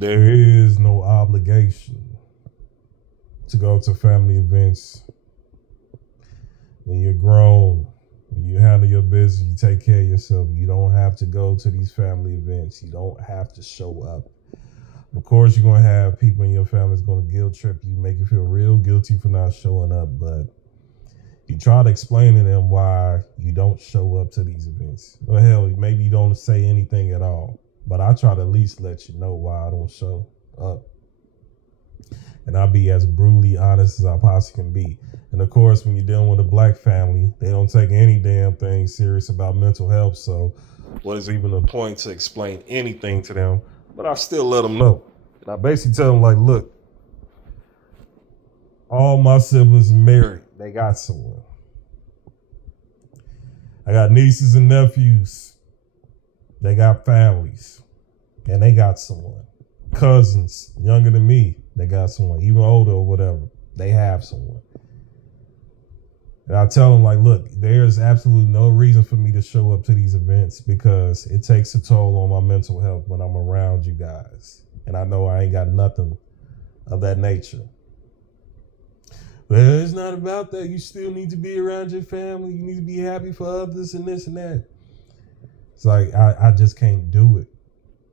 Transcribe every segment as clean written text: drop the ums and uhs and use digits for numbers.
There is no obligation to go to family events. When you're grown, when you handle your business, you take care of yourself. You don't have to go to these family events. You don't have to show up. Of course, you're going to have people in your family that's going to guilt trip you, make you feel real guilty for not showing up. But you try to explain to them why you don't show up to these events. Well, hell, maybe you don't say anything at all. But I try to at least let you know why I don't show up. And I'll be as brutally honest as I possibly can be. And of course, when you're dealing with a black family, they don't take any damn thing serious about mental health. So what is even the point to explain anything to them? But I still let them know. And I basically tell them, like, look, all my siblings are married. They got someone. I got nieces and nephews. They got families. And they got someone. Cousins, younger than me, they got someone. Even older or whatever, they have someone. And I tell them, like, look, there's absolutely no reason for me to show up to these events because it takes a toll on my mental health when I'm around you guys. And I know I ain't got nothing of that nature. But it's not about that. You still need to be around your family. You need to be happy for others and this and that. It's like, I just can't do it.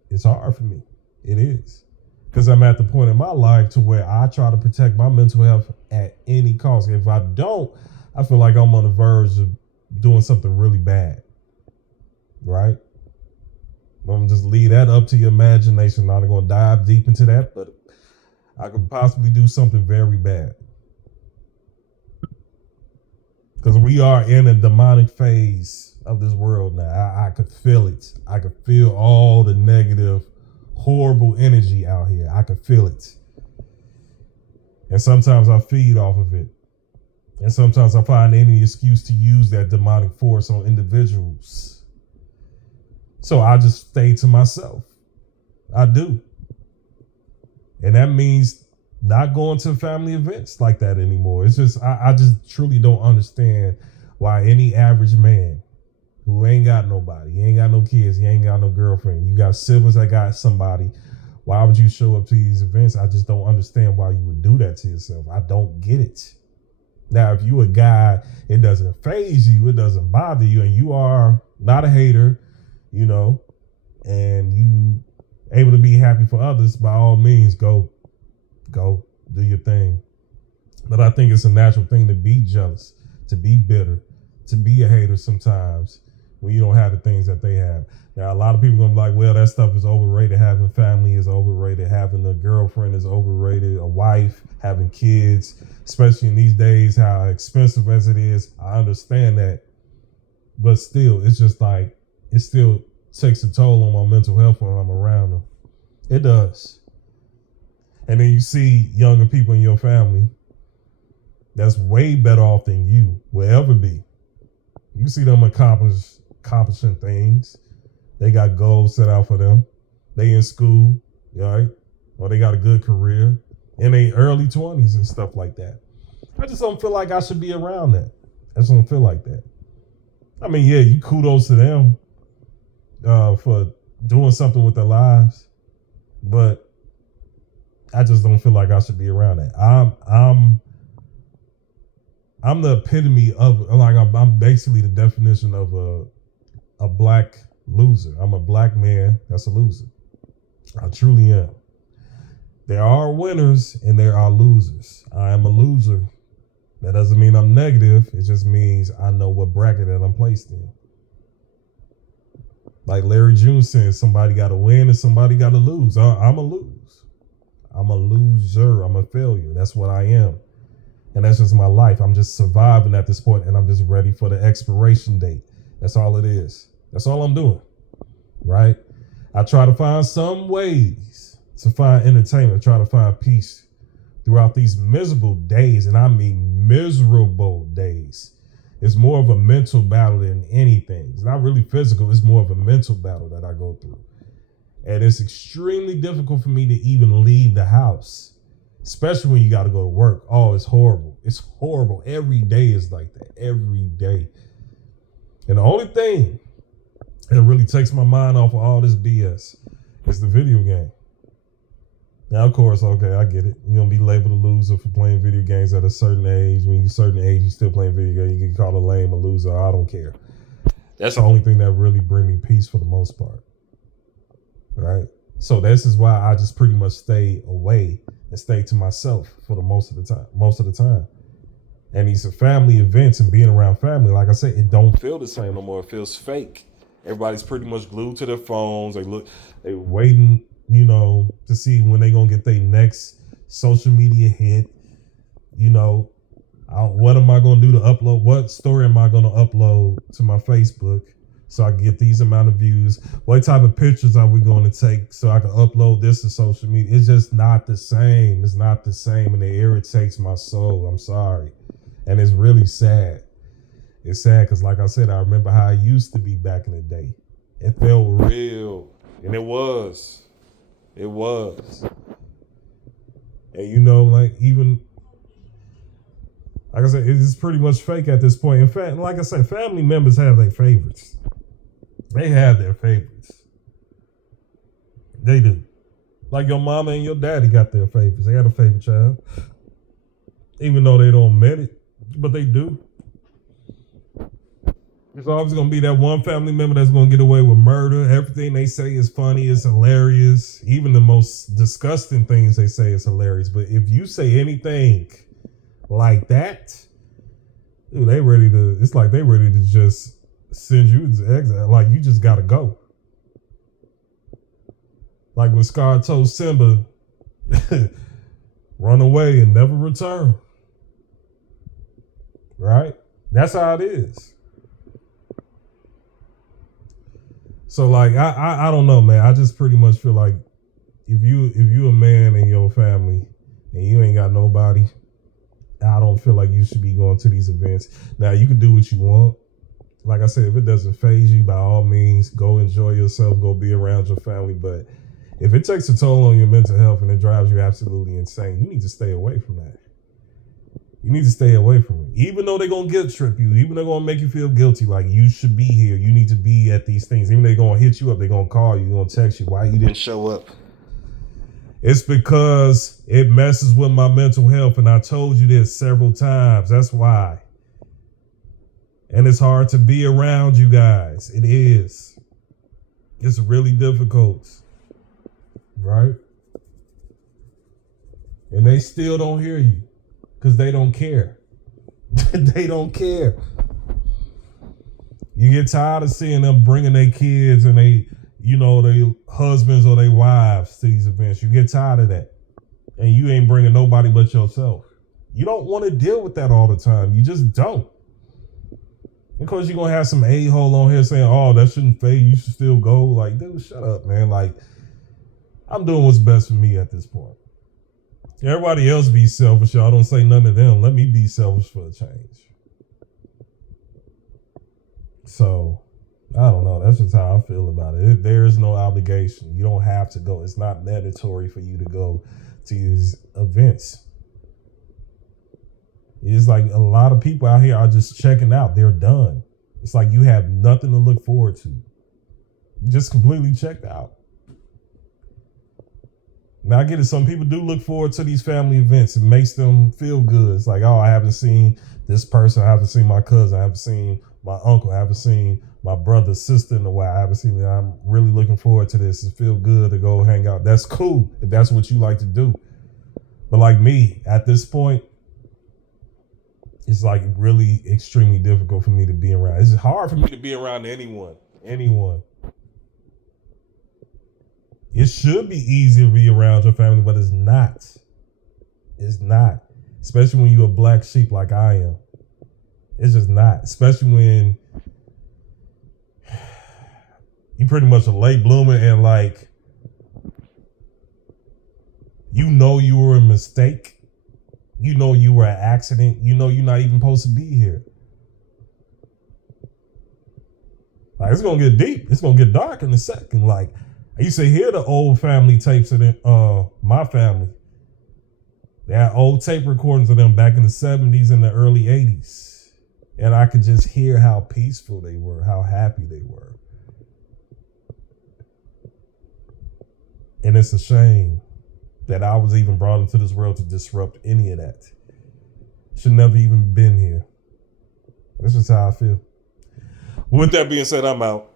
It's hard for me. It is. Because I'm at the point in my life to where I try to protect my mental health at any cost. If I don't, I feel like I'm on the verge of doing something really bad. Right? I'm going to just leave that up to your imagination. I'm not going to dive deep into that, but I could possibly do something very bad. Because we are in a demonic phase of this world now. I could feel it. I could feel all the negative, horrible energy out here. I could feel it. And sometimes I feed off of it. And sometimes I find any excuse to use that demonic force on individuals. So I just stay to myself. I do. And that means not going to family events like that anymore. It's just, I just truly don't understand why any average man who ain't got nobody, he ain't got no kids, he ain't got no girlfriend, you got siblings that got somebody, why would you show up to these events? I just don't understand why you would do that to yourself. I don't get it. Now, if you a guy, it doesn't faze you, it doesn't bother you, and you are not a hater, you know, and you able to be happy for others, by all means, go, do your thing. But I think it's a natural thing to be jealous, to be bitter, to be a hater sometimes when you don't have the things that they have. Now, a lot of people are going to be like, well, that stuff is overrated. Having family is overrated. Having a girlfriend is overrated. A wife, having kids, especially in these days, how expensive as it is. I understand that. But still, it's just like, it still takes a toll on my mental health when I'm around them. It does. And then you see younger people in your family that's way better off than you will ever be. You see them accomplishing things. They got goals set out for them. They in school, right? Or they got a good career in their early 20s and stuff like that. I just don't feel like I should be around that. I just don't feel like that. I mean, yeah, you kudos to them for doing something with their lives, but I just don't feel like I should be around that. I'm the epitome of, like, I'm basically the definition of a black loser. I'm a black man that's a loser. I truly am. There are winners and there are losers. I am a loser. That doesn't mean I'm negative. It just means I know what bracket that I'm placed in. Like Larry June says, somebody got to win and somebody got to lose. I'm a lose. I'm a loser. I'm a failure. That's what I am. And that's just my life. I'm just surviving at this point, and I'm just ready for the expiration date. That's all it is. That's all I'm doing, right? I try to find some ways to find entertainment, try to find peace throughout these miserable days, and I mean miserable days. It's more of a mental battle than anything. It's not really physical. It's more of a mental battle that I go through. And it's extremely difficult for me to even leave the house, especially when you got to go to work. Oh, it's horrible. It's horrible. Every day is like that. Every day. And the only thing that really takes my mind off of all this BS is the video game. Now, of course, okay, I get it. You're gonna be labeled a loser for playing video games at a certain age. When you're a certain age, you still playing video games. You get called a lame, a loser. I don't care. That's the only thing that really bring me peace for the most part, right? So this is why I just pretty much stay away and stay to myself for the most of the time. Most of the time, and these are family events and being around family. Like I said, it don't feel the same no more. It feels fake. Everybody's pretty much glued to their phones. They waiting, to see when they gonna get their next social media hit. What am I gonna do to upload? What story am I gonna upload to my Facebook so I can get these amount of views? What type of pictures are we going to take so I can upload this to social media? It's just not the same. It's not the same, and it irritates my soul. I'm sorry, and it's really sad. It's sad because, like I said, I remember how it used to be back in the day. It felt real, and it was. It was. And even, like I said, it's pretty much fake at this point. In fact, like I said, family members have their favorites. They have their favorites. They do. Like your mama and your daddy got their favorites. They got a favorite child. Even though they don't admit it, but they do. There's always going to be that one family member that's going to get away with murder. Everything they say is funny, is hilarious. Even the most disgusting things they say is hilarious. But if you say anything like that, dude, it's like they ready to just send you to exile. Like, you just got to go. Like when Scar told Simba, run away and never return. Right? That's how it is. So like I don't know, man. I just pretty much feel like if you a man in your family and you ain't got nobody, I don't feel like you should be going to these events. Now you can do what you want. Like I said, if it doesn't faze you, by all means, go enjoy yourself, go be around your family. But if it takes a toll on your mental health and it drives you absolutely insane, you need to stay away from that. You need to stay away from it. Even though they're going to guilt trip you, even though they're going to make you feel guilty, like you should be here, you need to be at these things. Even though they're going to hit you up, they're going to call you, they're going to text you, why you didn't show up. It's because it messes with my mental health, and I told you this several times. That's why. And it's hard to be around you guys. It is. It's really difficult. Right? And they still don't hear you. Because they don't care. They don't care. You get tired of seeing them bringing their kids and their husbands or their wives to these events. You get tired of that. And you ain't bringing nobody but yourself. You don't want to deal with that all the time. You just don't. Because you're going to have some a-hole on here saying, oh, that shouldn't fade. You should still go. Like, dude, shut up, man. Like, I'm doing what's best for me at this point. Everybody else be selfish, y'all. Don't say none of them. Let me be selfish for a change. So, I don't know. That's just how I feel about it. There is no obligation. You don't have to go. It's not mandatory for you to go to these events. It's like a lot of people out here are just checking out. They're done. It's like you have nothing to look forward to. You just completely checked out. Now I get it. Some people do look forward to these family events. It makes them feel good. It's like, oh, I haven't seen this person. I haven't seen my cousin. I haven't seen my uncle. I haven't seen my brother, sister in a while. I haven't seen them. I'm really looking forward to this. It feels good to go hang out. That's cool if that's what you like to do. But like me, at this point, it's like really extremely difficult for me to be around. It's hard for me to be around anyone. It should be easier to be around your family, but it's not. It's not. Especially when you're a black sheep like I am. It's just not. Especially when you pretty much a late bloomer and like, you were a mistake. You were an accident. You're not even supposed to be here. Like, it's going to get deep. It's going to get dark in a second. Like, I used to hear the old family tapes of them, my family. They had old tape recordings of them back in the 70s and the early 80s. And I could just hear how peaceful they were, how happy they were. And it's a shame. that I was even brought into this world to disrupt any of that. Should never even been here. That's just how I feel. With that being said, I'm out.